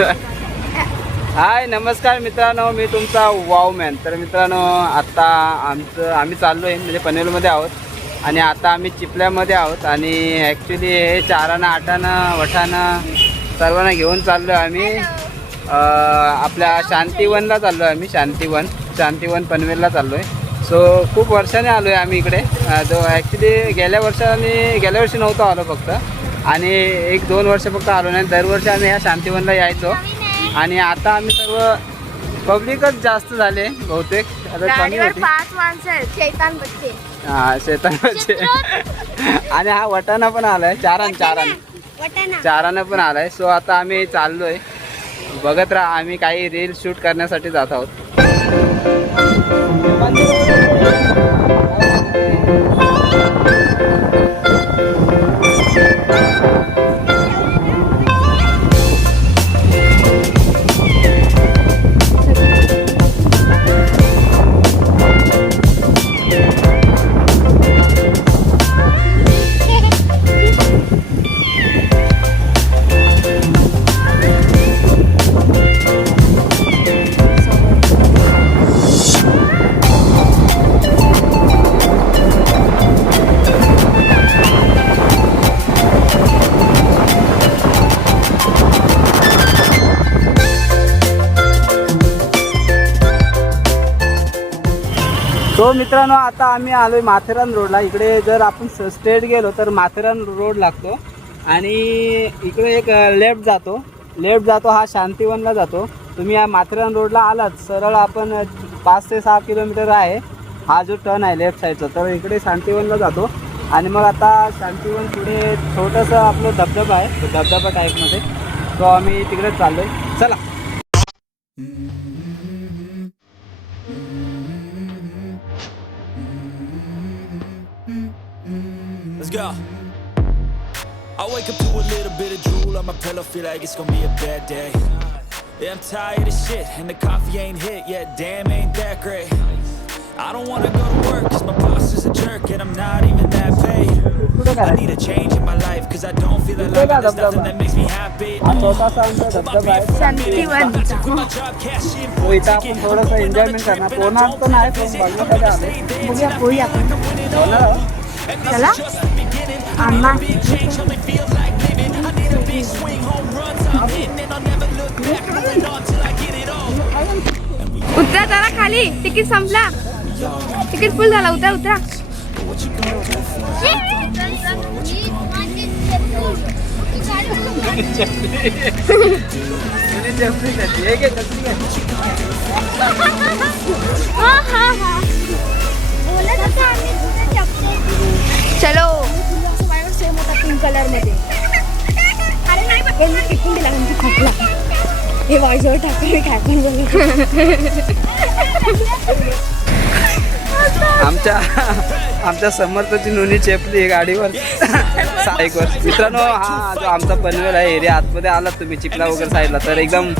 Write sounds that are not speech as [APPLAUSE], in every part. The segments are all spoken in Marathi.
हाय नमस्कार मित्रांनो मी तुमचा वावमॅन. तर मित्रांनो आता आमचं आम्ही चाललो आहे म्हणजे पनवेलमध्ये आहोत. आणि आता आम्ही चिपल्यामध्ये आहोत. आणि ॲक्च्युली हे चारानं आठानं वठानं सर्वांना घेऊन चाललो आहे आम्ही आपल्या शांतीवनला चाललो आहे आम्ही शांतीवन. शांतीवन पनवेलला चाललो आहे सो खूप वर्षाने आलो आहे आम्ही इकडे. जो ॲक्च्युली गेल्या वर्षाने गेल्या वर्षी नव्हतो आलो फक्त. आणि एक दोन वर्ष फक्त आलो नाही. दरवर्षी आम्ही ह्या शांतीवनला यायचो. आणि आता आम्ही सर्व पब्लिकच जास्त झाले बहुतेक. आता कमी होती. आहेत शैतान बच्चे. हा आणि हा वटाणा पण आलाय चारान चारान. चारानं पण आलाय. सो आता आम्ही चाललोय. बघत राहा आम्ही काही रील शूट करण्यासाठी जात आहोत. मित्रांनो आता आम्ही आलोय माथेरान रोडला. इकडे जर आपण स्ट्रेट गेलो तर माथेरान रोड लागतो. आणि इकडे एक लेफ्ट जातो. लेफ्ट जातो हा शांतीवनला जातो. तुम्ही या माथेरान रोडला आलात सरळ आपण पाच ते सहा किलोमीटर आहे. हा जो टर्न आहे लेफ्ट साईडचा तर इकडे शांतीवनला जातो. आणि मग आता शांतीवन पुढे छोटंसं आपलं धबधबा आहे. धबधबा टाईपमध्ये तो आम्ही तिकडे आहे चला. wake up to a little bit of drool on my pillow, feel like it's gonna be a bad day. Yeah, I'm tired of shit, and the coffee ain't hit yet, damn, ain't that great. I don't wanna go to work, cause my boss is a jerk, and I'm not even that paid. कुठे I need करायचं a change in my life, cause I don't feel alive, and there's nothing that makes me happy. हा छोटासा आमचा धबधबा आहे Shantivan Quit my job, cash in, तो इथं आपण थोडंसं एन्जॉयमेंट करणार पोहणार तर नाही पण बघण्यासाठी आलो बघूया पोळी आपण होणार आहोत. चला अण्णा उतरा जरा खाली. तिकीट संपला. तिकीट फुल झाला. उतरा उतरा. चलो. पिंक कलरमध्ये. दिला म्हणजे हे वायझर टाकून काय आमच्या आमच्या समर्थची नोंदणी चेपली गाडीवर. गाडीवर साईकवर मित्रांनो हा जो आमचा पनवेल आहे एरिया आतमध्ये आलात तुम्ही चिखला वगैरे साईडला. तर एकदम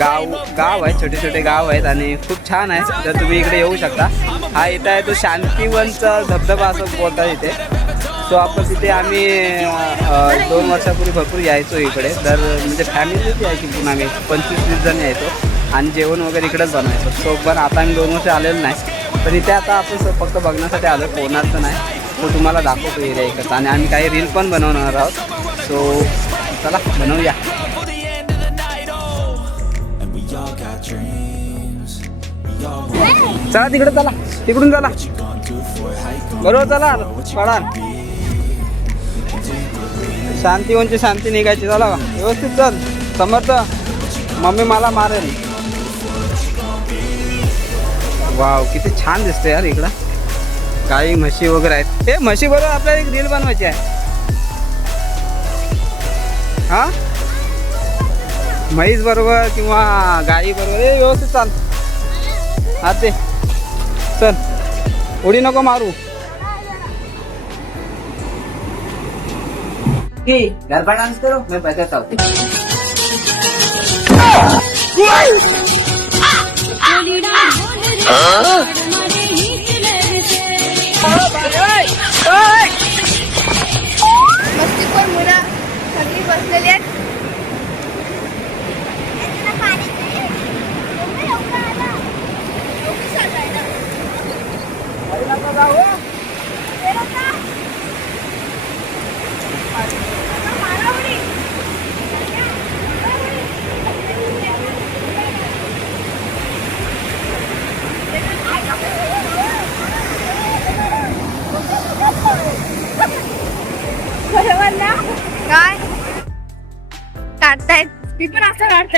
गाव गाव आहे छोटे छोटे गाव आहेत आणि खूप छान आहे. तर तुम्ही इकडे येऊ शकता. हा इथं आहे तो शांतीवनचा धबधबा असं बोलतात इथे. सो आपण तिथे आम्ही दोन वर्षापूर्वी भरपूर यायचो इकडे. तर म्हणजे फॅमिलीच यायची पण आम्ही. पंचवीस वीस जण यायचो. आणि जेवण वगैरे इकडेच बनवायचो. सो पण आता आम्ही दोन वर्ष आलेलो नाही. तर इथे आता आपण फक्त बघण्यासाठी आलो. कोणाचं नाही. तो तुम्हाला दाखवतो एरिया इकडचा. आणि आम्ही काही रील पण बनवणार आहोत. सो चला बनवूया. चला तिकडे चला. तिकडून चला. बरोबर चला. पडा. शांती उंची शांती निघायची. चला व्यवस्थित चल. समर्थ. मम्मी मला मारेल. वाव किती छान दिसतं यार इकडं. गाई म्हशी वगैरे आहेत. हे म्हशी बरोबर आपल्याला एक रील बनवायची आहे. हा? म्हैस बरोबर किंवा गाई बरोबर. हे व्यवस्थित चाल. हा ते चल. उडी नको मारू. की घर पर डांस करो मैं बताता हूँ मस्तीखोर मुला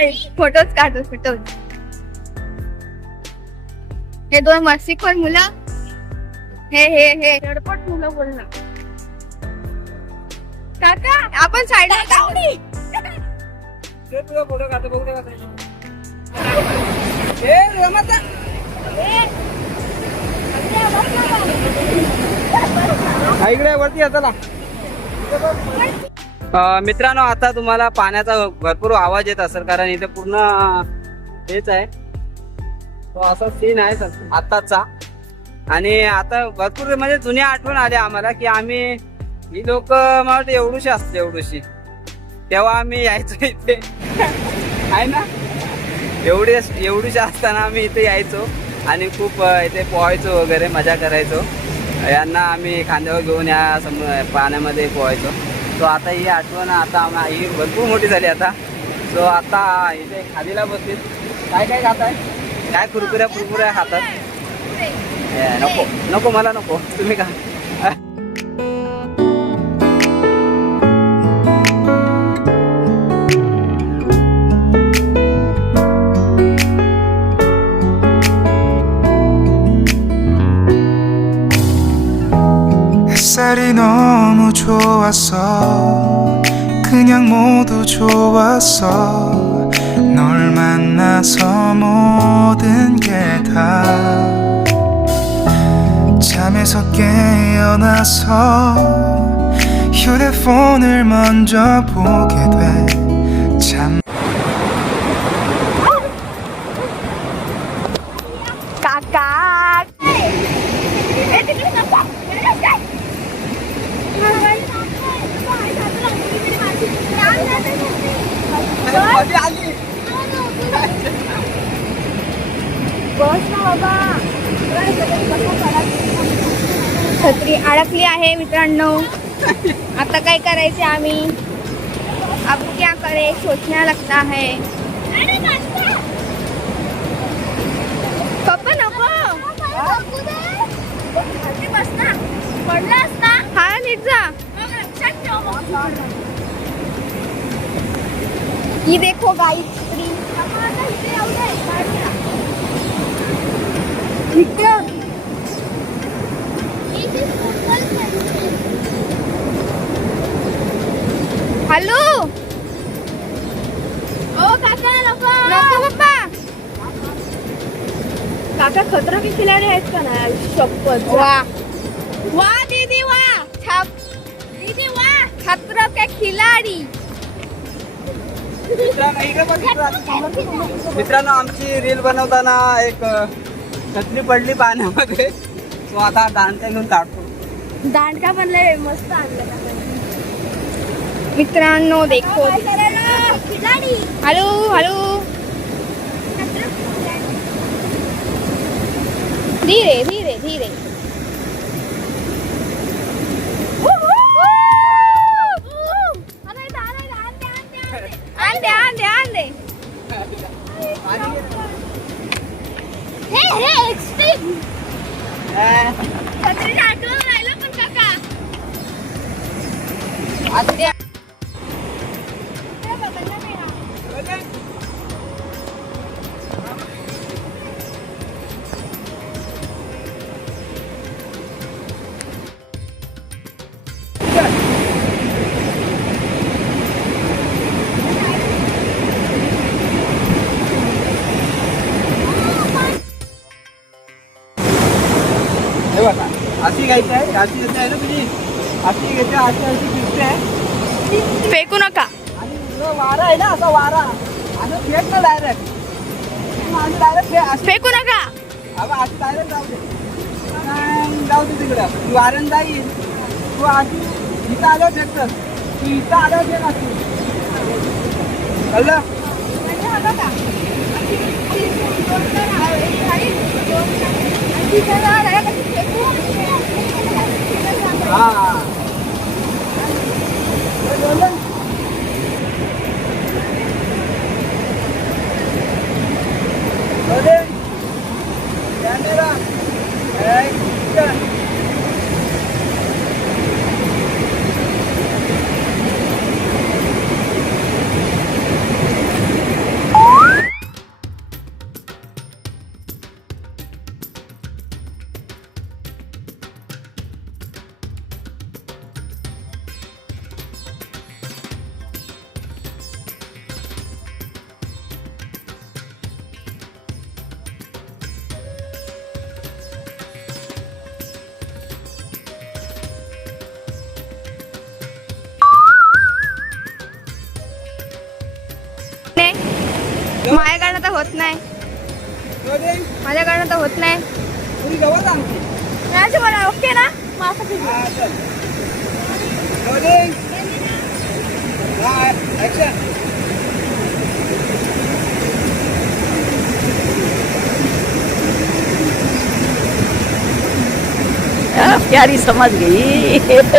काढताय फोटोच काढतो फोटोज हे दोन मस्तिखोर मुलं. हे हे हे. दडपट मुलं बोलणं काका आपण साईडला तुझा फोटो काढतो बघू रमत हा, इकडे वरती अं, मित्रांनो आता तुम्हाला पाण्याचा भरपूर आवाज येत असेल कारण इथे पूर्ण हेच आहे. तो असा सीन आहे आत्ताचा. आणि आता भरपूर म्हणजे जुन्या आठवण आल्या आम्हाला की आम्ही ही लोक मला वाटतं एवढूशी असते एवढूशी. तेव्हा आम्ही यायचो इथे. आहे ना? एवढी एवढीशी असताना आम्ही इथे यायचो. आणि खूप इथे पोहायचो वगैरे मजा करायचो. यांना आम्ही खांद्यावर घेऊन या सम पाण्यामध्ये पोहायचो. सो आता ही आठवण आता आम्हा- ही भरपूर मोठी झाली आता. सो आता इथे खादीला बसतील काय काय खात आहे काय कुरकुऱ्या कुरकुऱ्या खातात? नको. नको मला नको. तुम्ही खा. 햇살이 너무 좋았어 그냥 모두 좋았어 널 만나서 모든 게 다 잠에서 깨어나서 휴대폰을 먼저 보게 돼 छत्री अडकली आहे मित्रांनो. आता काय करायचे आम्ही? अब क्या करे सोचना लगता है पप्पा नको हा नीट जा. ही देखो इकडं. हॅलो? ओ काका नको. नको पप्पा काका खतरा के खिलाडी आहेत का ना शपथ. वा. वा दीदी वा. छाप. दीदी वा. खतरा के खिलाडी. मित्रांनो आमची रील बनवताना एक छत्री पडली पाण्यामध्ये. तो आता दांडत्या घेऊन काढतो. दांडका बनलाय मस्त आणलं मित्रांनो देखो. Hello hello. धीरे धीरे धीरे. घ्यायची आहे अशी आहे ना तुझी अशी आहे, अशी अशी फिरते आहे फेकू नका आणि जो वारा आहे ना असा वारा आणि फेक ना डायरेक्ट आणि डायरेक्ट फेकू नका अगं अशी डायरेक्ट जाऊ दे आणि जाऊ दे तिकडं तू जाईल तू अशी इथं आल्यावर फेकतस तू इथं आल्यावर फेक अशी कळलं हा 아. होत नाही. माझ्याकडनं तर होत नाही. राजू मला ओके ना? मग समज प्यारी समझ गई [LAUGHS]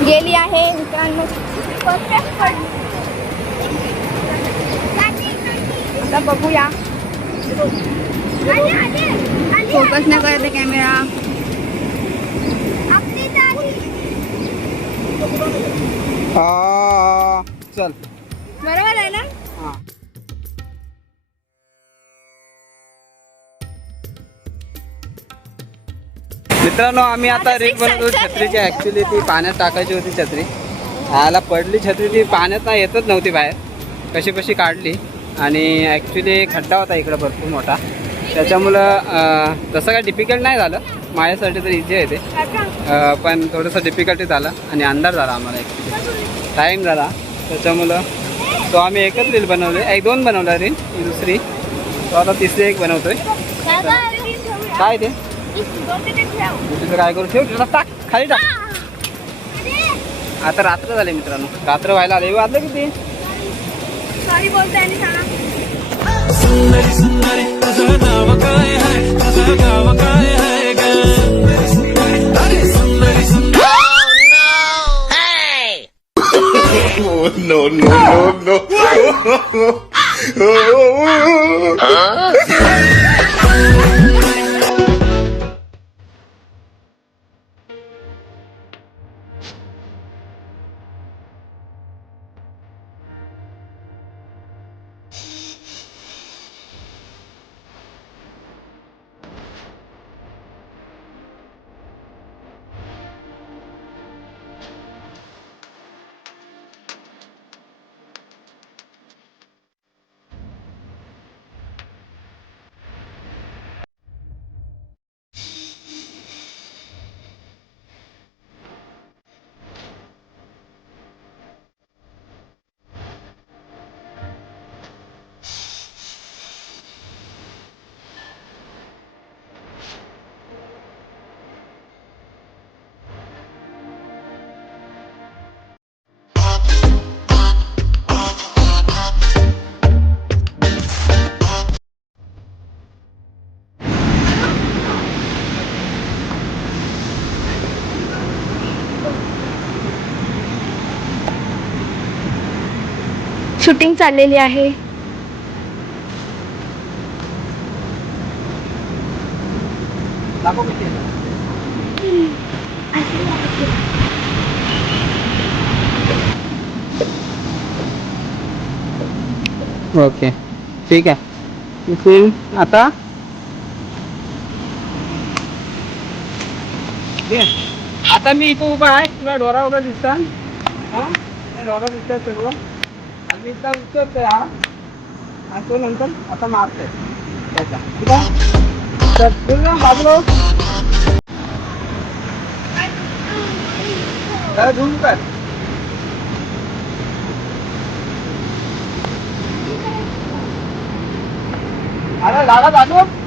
गेली आहे मित्रांनो आता बघूया. फोकस नाही करत कॅमेरा चल. बरोबर आहे ना? हा. मित्रांनो आम्ही आता रील बनवतो छत्रीची. ऍक्च्युली ती पाण्यात टाकायची होती छत्री. आला पडली छत्री ती पाण्यात ना येतच नव्हती बाहेर. कशी कशी काढली. आणि ॲक्च्युली खड्डा होता इकडं भरपूर मोठा. त्याच्यामुळं तसं काय डिफिकल्ट नाही झालं. माझ्यासाठी तर इझी आहे ते. पण थोडंसं डिफिकल्टी झालं आणि अंधार झाला आम्हाला ॲक्च्युली टाईम झाला. त्याच्यामुळं तो आम्ही एकच रील बनवले. एक दोन बनवला रील ही दुसरी. तो आता तिसरी एक बनवतोय. काय ते? तिथं काय करू? ठेव तिथं टाक खाली टाक. आता रात्र झाली मित्रांनो. रात्र व्हायला आले वाजलं किती? सॉरी बोलतोय आणि सांगा शूटिंग चाललेली आहे दाखव किती आहे. ओके. ठीक आहे. फिल्म आता? ये. आता मी इथं उभा आहे. तुला डोरा वगैरे दिसता डोरा दिसतात सर्व आणि मी इथं उतरतोय हा. आणि तो नंतर आता मारतोय. त्याचा. ठीक आहे? तर पूर्ण बाजूला जरा झूम कर. अरे झाला दादू.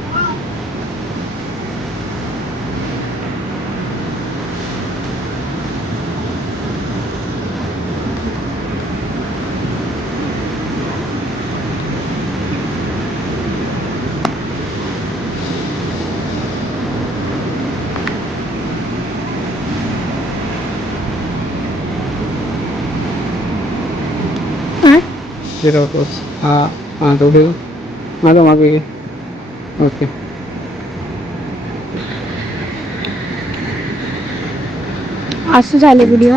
फिरवतोस हा हा तो ठेव माझा मागे घे ओके असं झालं व्हिडिओ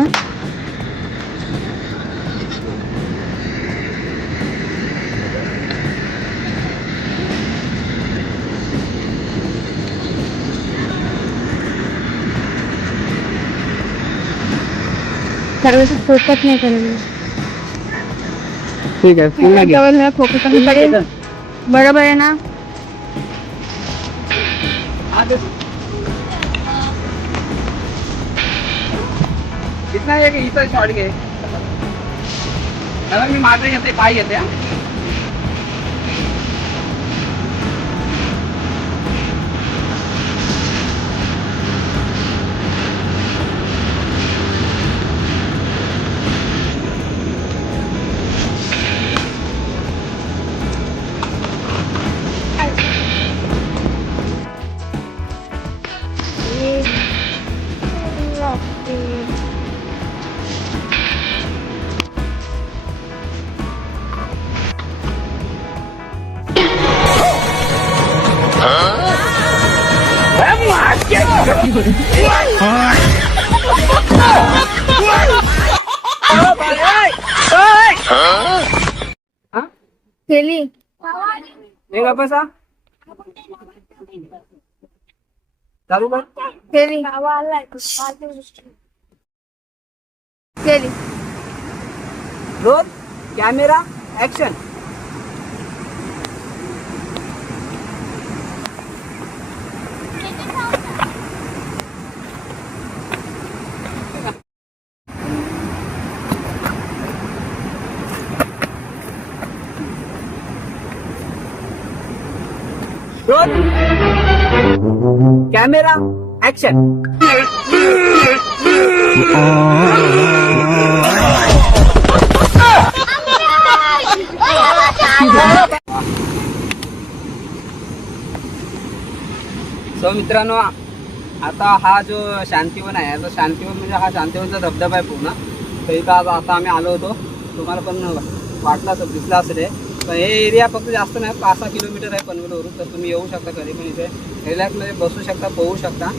सर्वच फोकस नाही करत ठीक आहे फोकस कमी पडेल बरोबर आहे ना? इथं एक इथं शॉर्ट घे मी माझं घेते पाय घेते हा. केली. का बसा चालू कर. केली. केली. Roll camera action roll camera action so मित्रांनो आता हा जो शांतीवन आहे तो शांतीवन म्हणजे हा शांतीवनचा धबधबा आहे पूर्ण. तर इथं आज आता आम्ही आलो होतो. तुम्हाला पण वाटलं असं दिसलं असेल हे. हे एरिया फक्त जास्त नाही पाच सहा किलोमीटर आहे पनवेलवरून तर तुम्ही येऊ शकता कधी पण म्हणजे इथे रिलॅक्समध्ये बसू शकता पोहू शकता.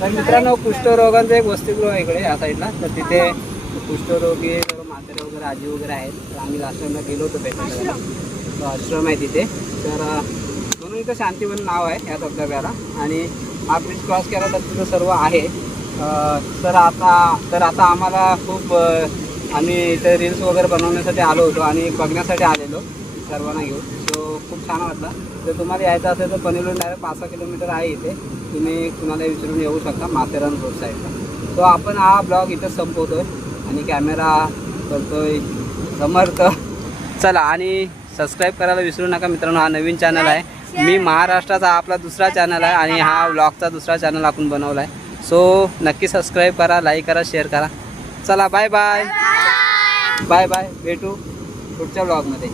तर मित्रांनो कुष्ठरोगांचं एक वसतिगृह आहे इकडे या साईडला. तर तिथे कुष्ठरोगी सर्व म्हातारे वगैरे आजी वगैरे आहेत. तर आम्ही आश्रमला गेलो होतो भेटायला. आश्रम आहे तिथे. तर म्हणून इथं शांतीवन नाव आहे या धबधब्याला. आणि हा ब्रिज क्रॉस केला तर तिथं सर्व आहे. तर आता तर आता आम्हाला खूप आम्ही इथे रील्स वगैरे बनवण्यासाठी आलो होतो आणि बघण्यासाठी आलेलो सर्वांना घेऊन. सो खूप छान वाटलं. जर तुम्हाला यायचं असेल तर पनवेलून डायरेक्ट पाच सहा किलोमीटर आहे इथे. तुम्ही कुणाला विचारून येऊ शकता माथेरान रोड साईडला सो आपण हा ब्लॉग इथं संपवतो आणि कॅमेरा करतोय समर्थ. चला आणि सबस्क्राईब करायला विसरू नका मित्रांनो. हा नवीन चॅनल आहे. मी महाराष्ट्राचा आपला दुसरा चॅनल आहे आणि हा ब्लॉगचा दुसरा चॅनल आपण बनवला आहे सो नक्की सबस्क्राईब करा लाईक करा शेअर करा. चला बाय बाय बाय बाय भेटू पुढच्या ब्लॉगमध्ये